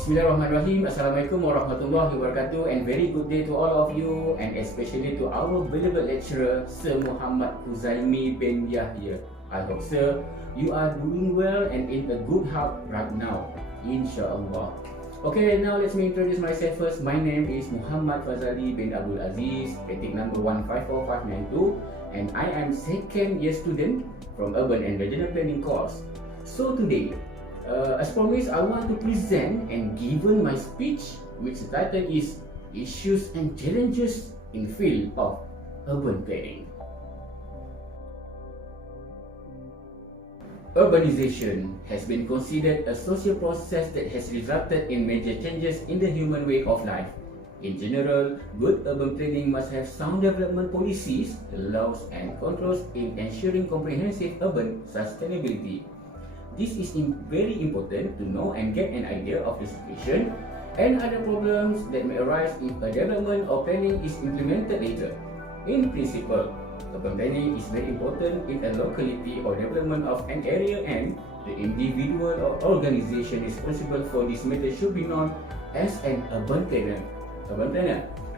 Bismillahirrahmanirrahim. Assalamualaikum warahmatullahi wabarakatuh, and very good day to all of you, and especially to our beloved lecturer Sir Muhammad Huzaimi bin Yahya. I hope, sir, you are doing well and in a good health right now, inshallah. Okay, now let me introduce myself first. My name is Muhammad Fazali bin Abdul Aziz, patent number 154592, and I am second year student from Urban and Regional Planning course. So today, as promised, I want to present and given my speech, which the title is Issues and Challenges in Field of Urban Planning. Urbanization has been considered a social process that has resulted in major changes in the human way of life. In general, good urban planning must have sound development policies, laws and controls in ensuring comprehensive urban sustainability. This is very important to know and get an idea of the situation and other problems that may arise if a development or planning is implemented later. In principle, urban planning is very important in a locality or development of an area, and the individual or organization responsible for this matter should be known as an urban planner.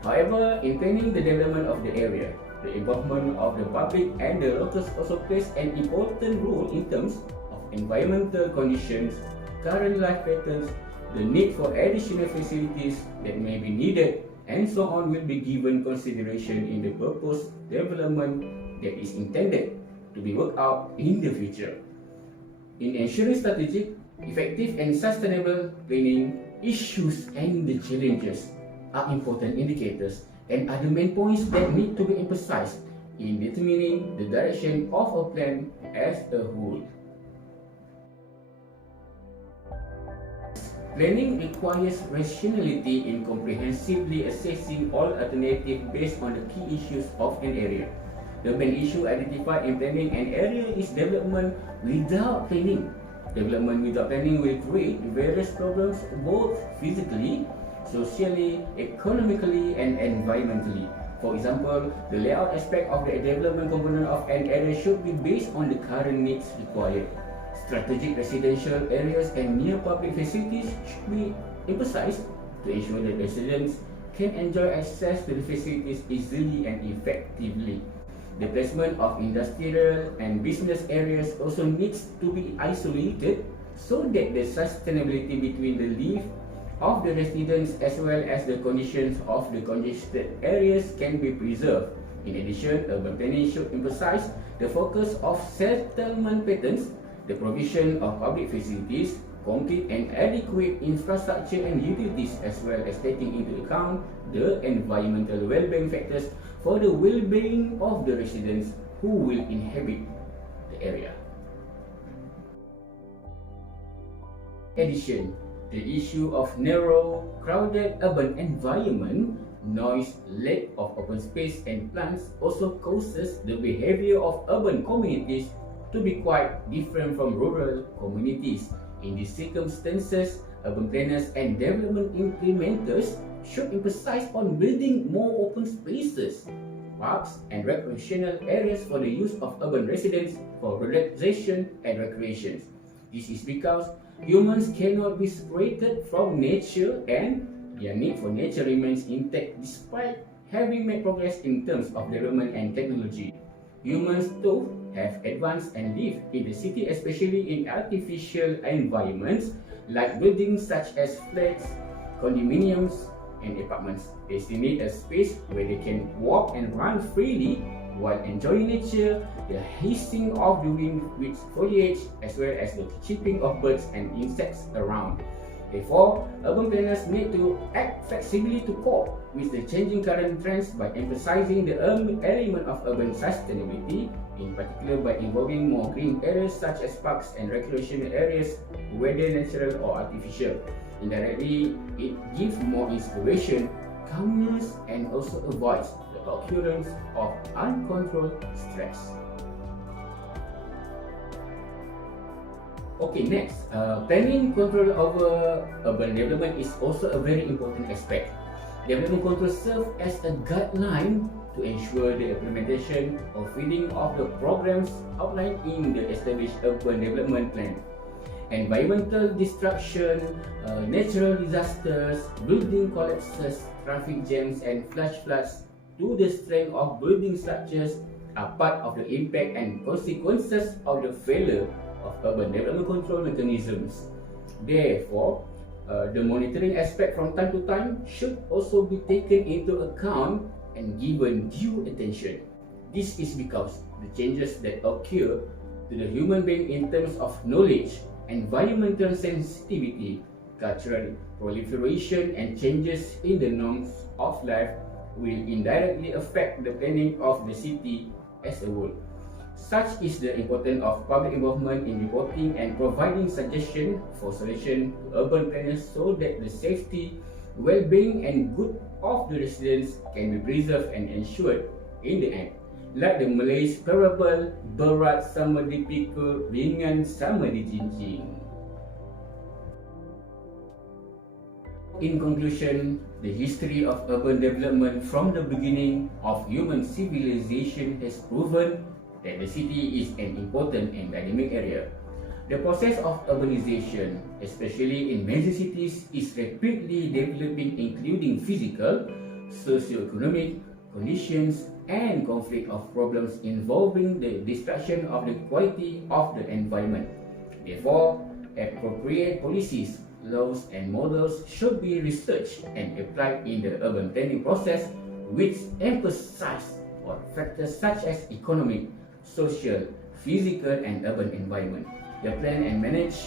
However, in planning the development of the area, the involvement of the public and the locals also plays an important role in terms of environmental conditions, current life patterns, the need for additional facilities that may be needed, and so on will be given consideration in the proposed development that is intended to be worked out in the future. In ensuring strategic, effective and sustainable planning, issues and the challenges are important indicators and are the main points that need to be emphasized in determining the direction of a plan as a whole. Planning requires rationality in comprehensively assessing all alternatives based on the key issues of an area. The main issue identified in planning an area is development without planning. Development without planning will create various problems both physically, socially, economically and environmentally. For example, the layout aspect of the development component of an area should be based on the current needs required. Strategic residential areas and near public facilities should be emphasized to ensure that residents can enjoy access to the facilities easily and effectively. The placement of industrial and business areas also needs to be isolated so that the sustainability between the life of the residents as well as the conditions of the congested areas can be preserved. In addition, urban planning should emphasize the focus of settlement patterns, the provision of public facilities, complete and adequate infrastructure and utilities, as well as taking into account the environmental well-being factors for the well-being of the residents who will inhabit the area. In addition, the issue of narrow, crowded urban environment, noise, lack of open space and plants also causes the behavior of urban communities to be quite different from rural communities. In these circumstances, urban planners and development implementers should emphasize on building more open spaces, parks and recreational areas for the use of urban residents for relaxation and recreation. This is because humans cannot be separated from nature and their need for nature remains intact despite having made progress in terms of development and technology. Humans too have advanced and live in the city, especially in artificial environments like buildings such as flats, condominiums, and apartments. They still need a space where they can walk and run freely while enjoying nature, the hissing of the wind with foliage, as well as the chirping of birds and insects around. Therefore, urban planners need to act flexibly to cope with the changing current trends by emphasizing the element of urban sustainability, in particular by involving more green areas such as parks and recreational areas, whether natural or artificial. Indirectly, it gives more inspiration, calmness, and also avoids the occurrence of uncontrolled stress. Okay, next, planning control over urban development is also a very important aspect. Development control serves as a guideline to ensure the implementation or feeding of the programs outlined in the established urban development plan. environmental destruction, natural disasters, building collapses, traffic jams, and flash floods to the strength of building structures are part of the impact and consequences of the failure of urban development control mechanisms. Therefore, the monitoring aspect from time to time should also be taken into account and given due attention. This is because the changes that occur to the human being in terms of knowledge, environmental sensitivity, cultural proliferation, and changes in the norms of life will indirectly affect the planning of the city as a whole. Such is the importance of public involvement in reporting and providing suggestions for solutions to urban planners so that the safety, well-being, and good of the residents can be preserved and ensured in the end. Like the Malay's parable, berat sama dipikul, ringan sama dijinjing. In conclusion, the history of urban development from the beginning of human civilization has proven that the city is an important and dynamic area. The process of urbanization, especially in major cities, is rapidly developing, including physical, socio-economic conditions, and conflict of problems involving the destruction of the quality of the environment. Therefore, appropriate policies, laws, and models should be researched and applied in the urban planning process, which emphasize on factors such as economic, social, physical, and urban environment. The plan and manage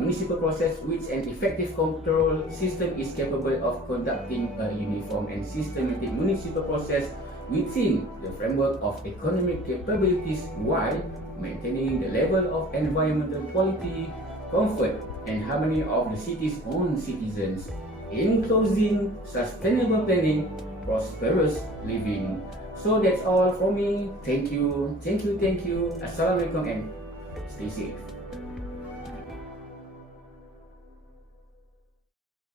municipal process which an effective control system is capable of conducting a uniform and systematic municipal process within the framework of economic capabilities while maintaining the level of environmental quality, comfort, and harmony of the city's own citizens. In closing, sustainable planning, prosperous living. So that's all for me. Thank you. Assalamualaikum and stay safe.